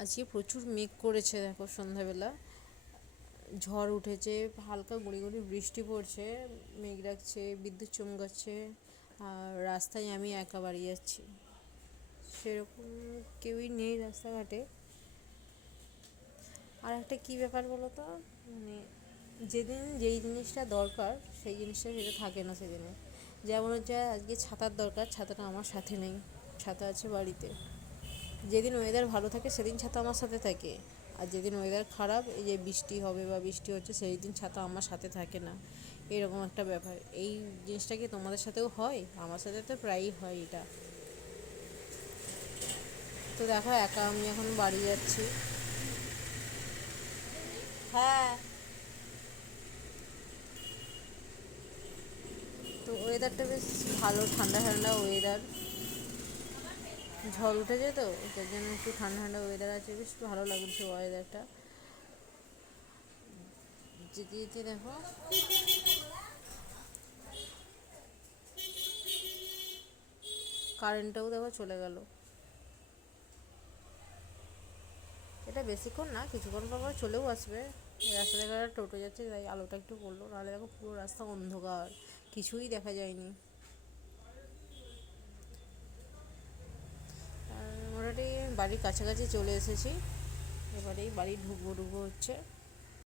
আজকে প্রচুর মেঘ করেছে, দেখো সন্ধ্যাবেলা ঝড় উঠেছে, হালকা গুঁড়ি গুঁড়ি বৃষ্টি পড়ছে, মেঘ ডাকছে, বিদ্যুৎ চমকাচ্ছে। আর রাস্তায় আমি একা বাড়ি যাচ্ছি, সেরকম কেউই নেই রাস্তাঘাটে। আর একটা কী ব্যাপার বলো তো, মানে যেদিন যেই জিনিসটা দরকার সেই জিনিসটা সেটা থাকে না সেদিনে। যেমন হচ্ছে আজকে ছাতার দরকার, ছাতাটা আমার সাথে নেই, ছাতা আছে বাড়িতে। যেদিন ওয়েদার ভালো থাকে সেদিন ছাতা আমার সাথে থাকে, আর যেদিন ওয়েদার খারাপ, এই যে বৃষ্টি হবে বা বৃষ্টি হচ্ছে, সেই দিন ছাতা আমার সাথে থাকে না। এরকম একটা ব্যাপার। এই জিনিসটা কি তোমাদের সাথেও হয়? আমার সাথে তো প্রায়ই হয় এটা। তো দেখো একা আমি এখন বাড়ি যাচ্ছি। হ্যাঁ, তো ওয়েদারটা বেশ ভালো, ঠান্ডা ঠান্ডা ওয়েদার। ঝড় উঠেছে তো, যার জন্য একটু ঠান্ডা ঠান্ডা ওয়েদার আছে, বেশ ভালো লাগছে ওয়েদারটা। যেতে যেতে দেখো কারেন্টটাও দেখো চলে গেল। এটা বেশিক্ষণ না, কিছুক্ষণ পর পর চলেও আসবে। রাস্তা থেকে একটা টোটো যাচ্ছে তাই আলোটা একটু পড়লো, নাহলে দেখো পুরো রাস্তা অন্ধকার, কিছুই দেখা যায়নি। আর মোটামুটি বাড়ির কাছাকাছি চলে এসেছি, এবারেই বাড়ি ঢুকবো ঢুকবো হচ্ছে।